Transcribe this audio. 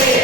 Yes.